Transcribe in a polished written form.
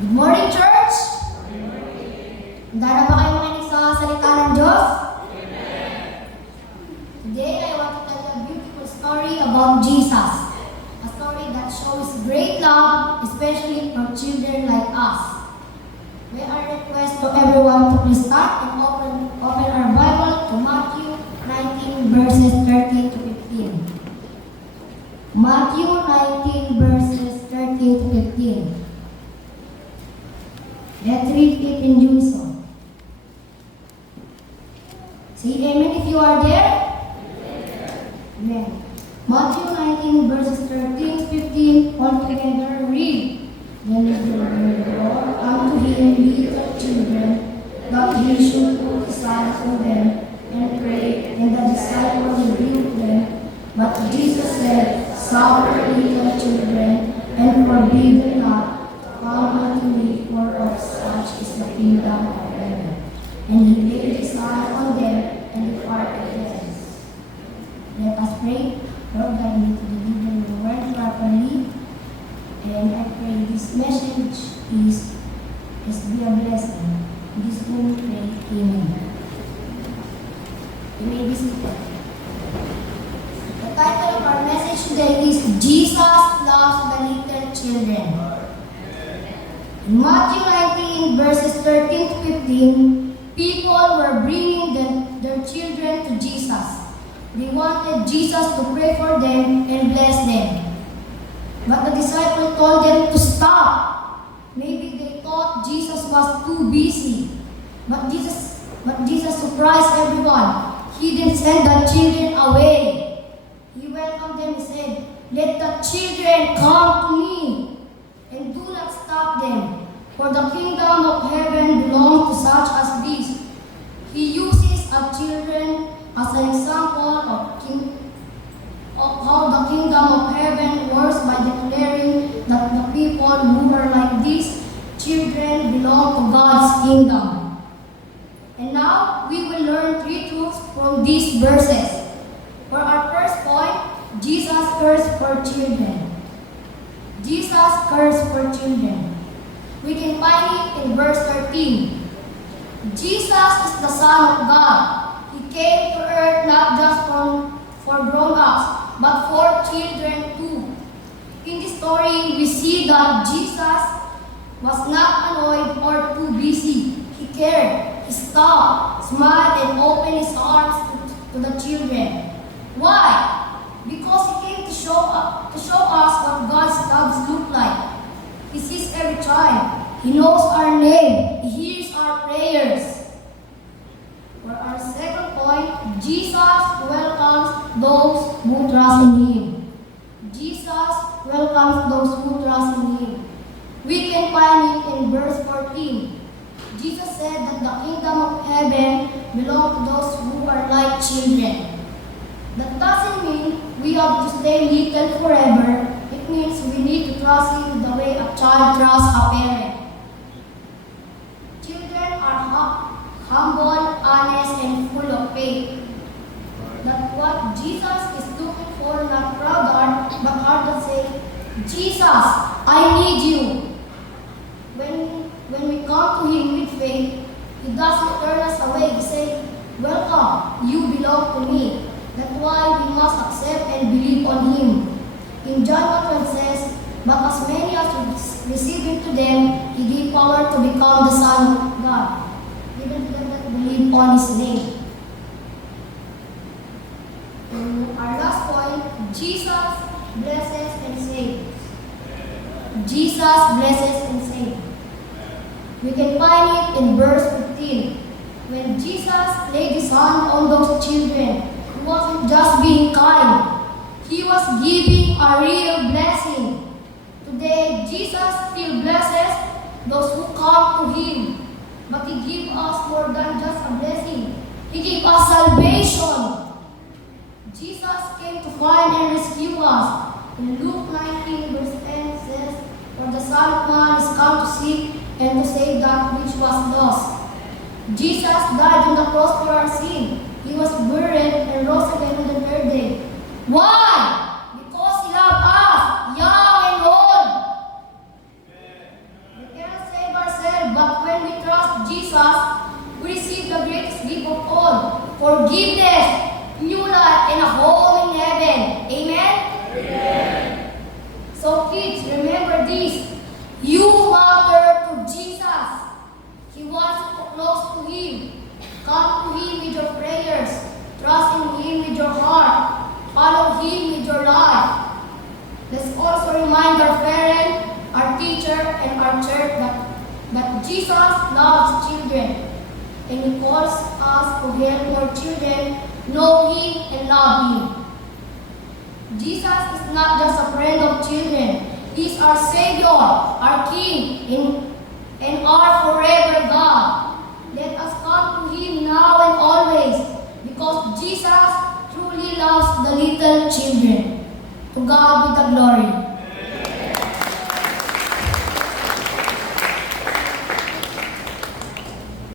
Good morning, church! Handa na ba kayo makinig sa salita ng Diyos? Today, I want to tell you a beautiful story about Jesus. A story that shows great love, especially for children like us. May I request to everyone to please start and open our Bible to Matthew 19 verses 13 to 15. Matthew 19 verses 13 to 15. Let's read it in unison. Say amen if you are there. Amen. Matthew 19 verses 13 15 all together read. Then is the word unto him little children, that he should put his hands on them and pray, and the disciples rebuked them. But Jesus said, Suffer little children, and forbid them not. Come unto me, for of such is the kingdom of heaven. And he laid his hand on them and departed thence. Let us pray. Lord, guide me to deliver your word properly. And I pray this message is be a blessing. In this name we pray. Amen. You may be seated. The title of our message today is Jesus Loves the Little Children. In Matthew 19 verses 13 to 15, people were bringing their children to Jesus. They wanted Jesus to pray for them and bless them. But the disciples told them to stop. Maybe they thought Jesus was too busy. But Jesus surprised everyone. He didn't send the children away. He welcomed them and said, Let the children come to me, and do not stop them. For the kingdom of heaven belongs to such as these. He uses our children as an example of how the kingdom of heaven works by declaring that the people who are like these children belong to God's kingdom. And now we will learn three truths from these verses. For our first point, Jesus cares for children. Jesus cares for children. We can find it in verse 13. Jesus is the Son of God. He came to earth not just for grown-ups, but for children too. In this story, we see that Jesus was not annoyed or too busy. He cared. He stopped, smiled, and opened his arms to the children. Why? Because he came to show us what God's love looks like. He sees every child. He knows our name. He hears our prayers. For our second point, Jesus welcomes those who trust in Him. Jesus welcomes those who trust in Him. We can find it in verse 14. Jesus said that the kingdom of heaven belongs to those who are like children. That doesn't mean we have to stay little forever. It means we need to trust Him the way a child trusts a parent. Children are humble, honest, and full of faith. That's what Jesus is looking for, not proud, but hard to say, Jesus, I need you. When we come to Him with faith, He doesn't turn us away. He says, welcome, you belong to me. That's why we must accept and believe on Him. In John 1 says, But as many as receive Him to them, He gave power to become the Son of God, even to them that believe on His name. And our last point, Jesus blesses and saves. Jesus blesses and saves. We can find it in verse 15. When Jesus laid His hand on those children, He wasn't just being kind. He was giving a real blessing. Today, Jesus still blesses those who come to Him. But He gives us more than just a blessing. He gives us salvation. Jesus came to find and rescue us. In Luke 19 verse 10 says, For the Son of Man is come to seek and to save that which was lost. Jesus died on the cross for our sin. He was buried and rose again on the third day. Why? Because He loved us, young and old. We cannot say Jesus, we receive the greatest gift of all, forgiveness, new life, and a home in heaven. Amen? Amen. So kids, remember this. You matter to Jesus. He wants you to close to Him. Come to Him with your prayers. Trust in Him with your heart. Follow Him with your life. Let's also remind our parents, our teacher, and our church that Jesus loves children. And He calls us to help our children know Him and love Him. Jesus is not just a friend of children. He is our Savior, our King, and our forever God. Let us come to Him now and always, because Jesus truly loves the little children. To God be the glory.